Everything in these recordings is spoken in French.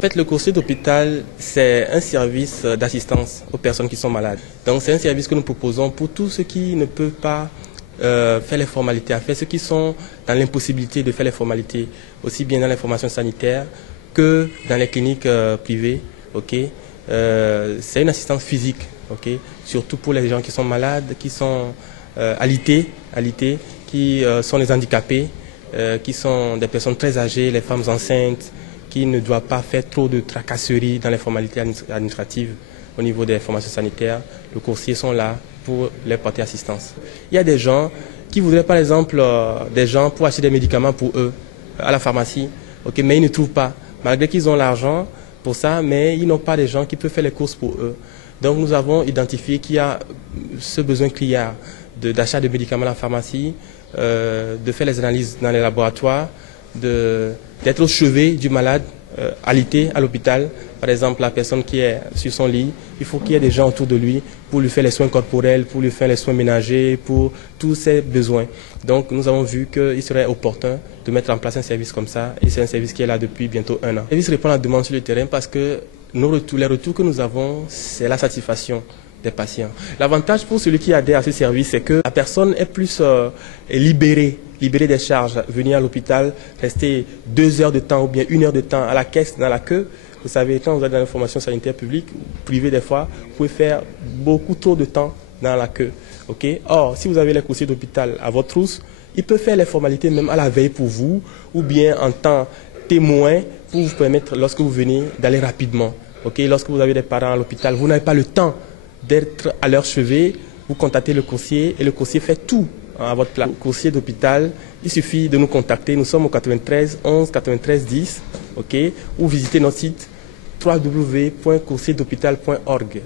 En fait, le coursier d'hôpital, c'est un service d'assistance aux personnes qui sont malades. Donc, c'est un service que nous proposons pour tous ceux qui ne peuvent pas faire les formalités à faire, ceux qui sont dans l'impossibilité de faire les formalités, aussi bien dans l'information sanitaire que dans les cliniques privées. C'est une assistance physique, surtout pour les gens qui sont malades, qui sont alités, qui sont les handicapés, qui sont des personnes très âgées, les femmes enceintes, qui ne doivent pas faire trop de tracasseries dans les formalités administratives au niveau des formations sanitaires. Les coursiers sont là pour les porter assistance. Il y a des gens qui voudraient par exemple des gens pour acheter des médicaments pour eux à la pharmacie, mais ils ne trouvent pas, malgré qu'ils ont l'argent pour ça, mais ils n'ont pas des gens qui peuvent faire les courses pour eux. Donc nous avons identifié qu'il y a ce besoin criard d'achat de médicaments à la pharmacie, de faire les analyses dans les laboratoires, d'être au chevet du malade, alité à l'hôpital. Par exemple, la personne qui est sur son lit, il faut qu'il y ait des gens autour de lui pour lui faire les soins corporels, pour lui faire les soins ménagers, pour tous ses besoins. Donc nous avons vu qu'il serait opportun de mettre en place un service comme ça, et c'est un service qui est là depuis bientôt 1 an. Le service répond à la demande sur le terrain parce que les retours que nous avons, c'est la satisfaction des patients. L'avantage pour celui qui adhère à ce service, c'est que la personne est plus libérée des charges, venir à l'hôpital, rester 2 heures de temps ou bien 1 heure de temps à la caisse, dans la queue. Vous savez, quand vous êtes dans l'information sanitaire publique, privée des fois, vous pouvez faire beaucoup trop de temps dans la queue. Or, si vous avez les coursiers d'hôpital à votre trousse, ils peuvent faire les formalités même à la veille pour vous, ou bien en temps témoin pour vous permettre, lorsque vous venez, d'aller rapidement. Lorsque vous avez des parents à l'hôpital, vous n'avez pas le temps d'être à leur chevet, vous contactez le coursier et le coursier fait tout à votre place. Coursier d'hôpital, il suffit de nous contacter. Nous sommes au 93 11 93 10, ou visiter notre site www.coursierdhôpital.org.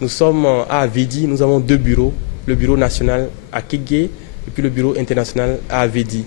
Nous sommes à Avedi, nous avons 2 bureaux, le bureau national à Kégué et puis le bureau international à Avedi.